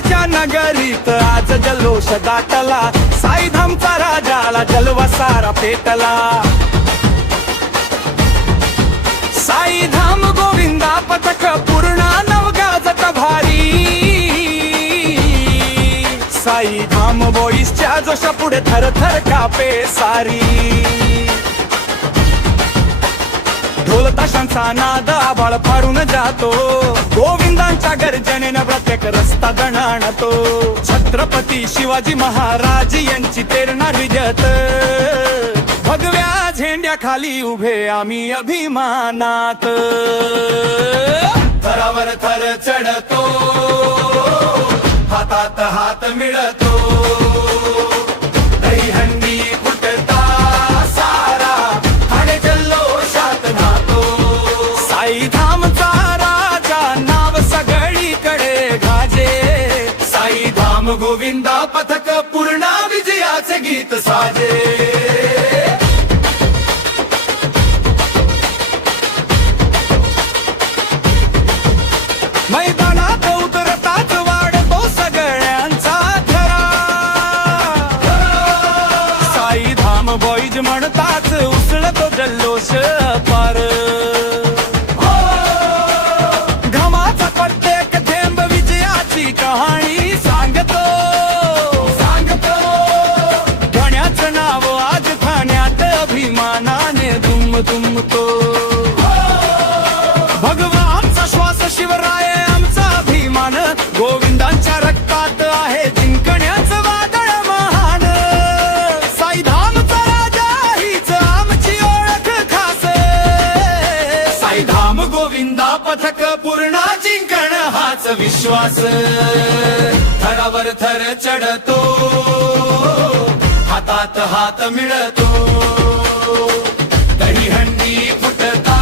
गोविंदाच्या नगरीत आज जल्लोष दाटला, साईधामचा राजाला जलवा सारा पेटला। साईधाम गोविंदा पथक पूर्ण नवगाजत भारी, साईधाम बॉईसच्या जोशा पुढे थर थर कापे सारी। ढोल ताशांचा नाद आभाळ फाडून जातो, गोविंदांच्या गर्जनेनं प्रत्येक रस्ता दणाणतो। छत्रपती शिवाजी महाराज यांची पेरणार विजत, भगव्या झेंड्याखाली उभे आम्ही अभिमानात। थरावर थर चढतो, हातात हात मिळतो, दहीहंडी फुटता सारा ठाणे जल्लोषात नातो। साईधामचा राजा नाव सगळीकडे गाजे, साईधाम गोविंदा पथक पूर्ण विजयाचे गीत साजे। मैदानात उतरताच वाढतो सगळ्यांचा थरा, साईधाम बॉईज म्हणताच उसळतो जल्लोष पार। घामाचा प्रत्येक थेंब विजयाची कहाणी सांगतो, ठाण्याचं नाव आज ठाण्यात अभिमानाने दुमदुमतो। भगवानचा श्वास शिवराय आमचा अभिमान, गोविंदांच्या रक्तात आहे जिंकण्याचं वादळ महान। साईधामचा राजा हीच आमची ओळख खास, साईधाम गोविंदा पथक पूर्ण जिंकण हाच विश्वास। थरावर थर चढतो, हातात हात मिळतो, दहीहंडी फुटता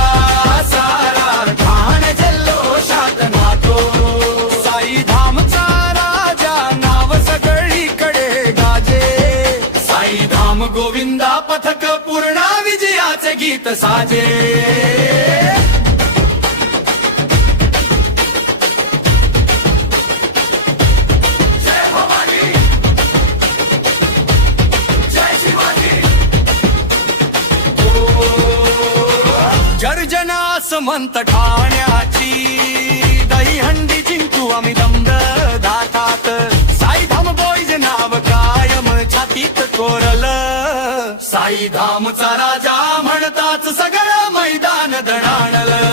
सारा ठाणे जल्लोषात नातो। साईधामचा राजा नाव सगळीकडे गाजे, साईधाम गोविंदा पथक पूर्ण विजयाचे गीत साजे। गर्जना समंत ठाण्याची, दहीहंडी जिंकू आम्ही दमद दातात। साईधाम बॉईज नाव कायम छातीत कोरलं, साईधामचा राजा म्हणताच सगळं मैदान दणाणलं।